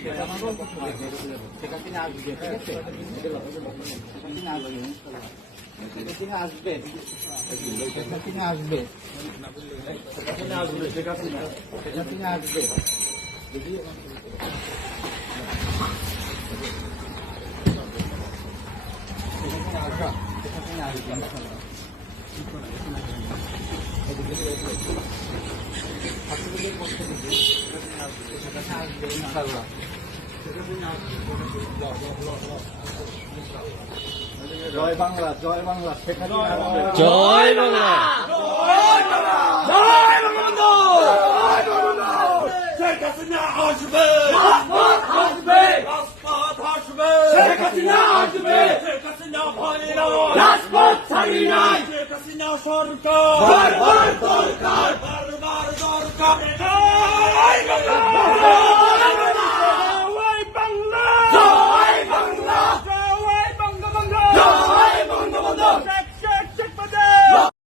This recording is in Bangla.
সেখানে আসবে, ঠিক আছে? সেখানে আসবে, সেখানে আসবে, সেখানে আসবে, সেখানে আসবে। যদি সেখানে আসবে ইনশাআল্লাহ। জয় বাংলা, জয় বাংলা, সেখানে জয় বাংলা। শেখ হাসিনা আসবে, আসবে, রাজপথ আসবে, শেখ হাসিনা আসবে, শেখ হাসিনা ভয় নয়, রাজপথ ছাড়ি নাই, শেখ হাসিনা সরকার বারবার দরকার, বারবার দরকার। জয় বাংলা।